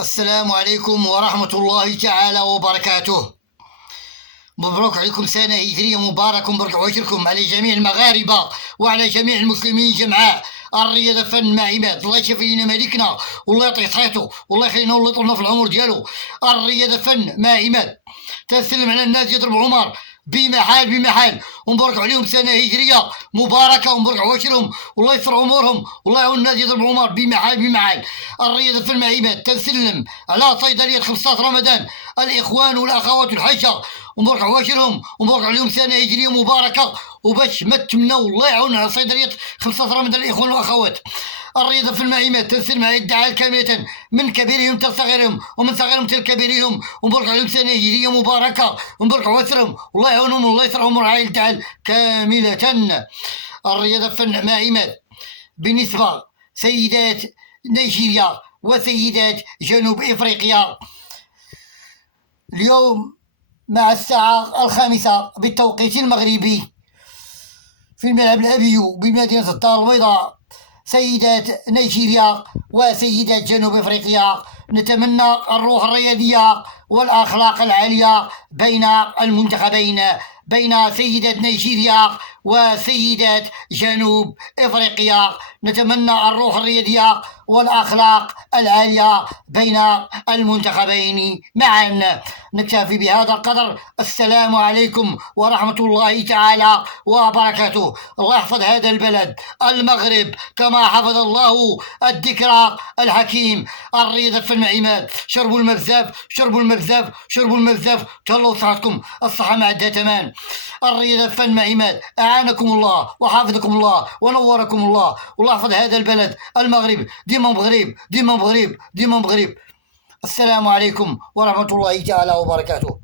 السلام عليكم ورحمة الله تعالى وبركاته. مبروك عليكم سنة هجرية مبارك ومبروك عشركم على جميع المغاربة وعلى جميع المسلمين جمعاء. الرياضة فن مع عماد، الله يشفي لنا ملكنا والله يعطي صحته والله يخلينا والله يطولنا في العمر ديالو. الرياضة فن مع عماد، تسلم على الناس يضربوا عمر بمحال بمحال، ومبارك عليهم سنة هجرية مباركة ومبارك عواشرهم والله يسر أمورهم والله يعاون الناس يضربوا عمر بمحال بمحال. الرياضة في المعيمات تنسلم على صيدلية 15 رمضان الإخوان والأخوات الحيشة ومبارك عواشرهم ومبارك عليهم سنة هجرية مباركة، وباش ما تمنوا الله يعاون على صيدلية 15 رمضان الإخوان والأخوات. الرياضة في المعيمات تنسلم مع الدعاء كاملة من كبيرهم حتى صغيرهم ومن صغيرهم حتى كبيرهم، ومبارك عليهم سنة هجرية مباركة ومبارك عواشرهم والله يعاونهم والله يسرهم رعاية الدعاء كاملة. الرياضة في المعيمات بالنسبة سيدات نيجيريا وسيدات جنوب إفريقيا، اليوم مع الساعة 5 بالتوقيت المغربي في الملعب الأبيو بمدينة الدار البيضاء، سيدات نيجيريا وسيدات جنوب إفريقيا، نتمنى الروح الرياضية والأخلاق العالية بين المنتخبين، بين سيدات نيجيريا وسيدات جنوب إفريقيا، نتمنى الروح الرياضية والأخلاق العالية بين المنتخبين معا. نكتفي بهذا القدر. السلام عليكم ورحمة الله تعالى وبركاته. الله يحفظ هذا البلد المغرب كما حفظ الله الذكرى الحكيم. الرياضة في المعيمات، شربوا الماء بزاف، شربوا الماء بزاف، شربوا الماء بزاف، تهلاو صحتكم، الصحة مع الدتمان. الرياضة في المعيمات، أعانكم الله وحافظكم الله ونوركم الله، والله يحفظ هذا البلد المغرب، ديما مغرب ديما مغرب ديما مغرب. السلام عليكم ورحمة الله تعالى وبركاته.